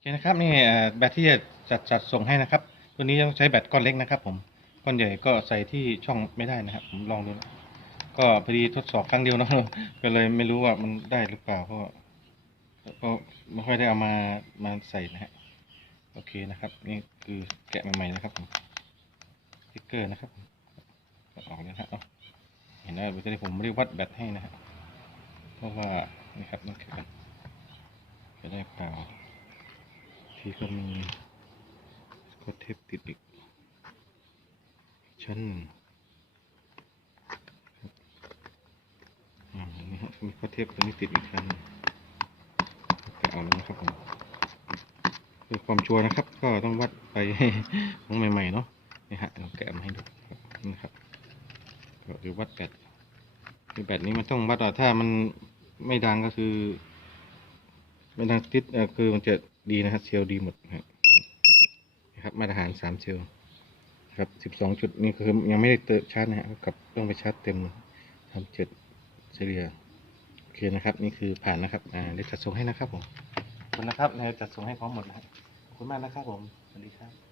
โอเคนะครับนี่แบตที่จะจัดจัดส่งให้นะครับ ตัวนี้ต้องใช้แบตก้อนเล็กนะครับ ผมก้อนใหญ่ก็ใส่ที่ช่องไม่ได้นะครับ ผมลองดูนะก็พอดีทดสอบครั้งเดียวเนาะก็เลยไม่รู้ว่ามันได้หรือเปล่าเพราะว่าก็ไม่ค่อยได้เอามามาใส่นะฮะโอเคนะครับ นี่คือแกะใหม่ๆนะครับผมสติ๊กเกอร์นะครับออกเลยนะฮะเอาเห็นไหมเวลาที่ผมไม่ได้วัดแบตให้นะฮะเพราะว่านี่ครับนี่คือกันจะได้เปล่า ที่ก็มีสกอตเทปติดอีก ชั้นหนึ่งครับอ่านนี้ฮะมีสกอตเทปตัวนี้ติดอีกชั้นหนึ่งก็เอาแล้วนะครับผมเพื่อความชัวร์นะครับ ก็ต้องวัดไปของใหม่ๆเนาะนี่ฮะเราแกะมาให้ดูนี่ครับก็คือวัดแบตคือแบตนี้มันต้องวัดว่าถ้ามันไม่ดังก็คือไม่ดังติดคือมันจะ ดีนะครับเซลล์ดีหมดนะครับนะครับมาตรฐานสามเซลล์ครับสิบสองจุดนี่คือยังไม่ได้เติมชาร์จนะฮะกับต้องไปชาร์จเต็มทำเจ็ดเฉลี่ยโอเคนะครับ นี่คือผ่านนะครับอ่าเดี๋ยวจัดส่งให้นะครับผมขอบคุณนะครับเดี๋ยวจัดส่งให้พร้อมหมดนะครับขอบคุณมากนะครับผมสวัสดีครับ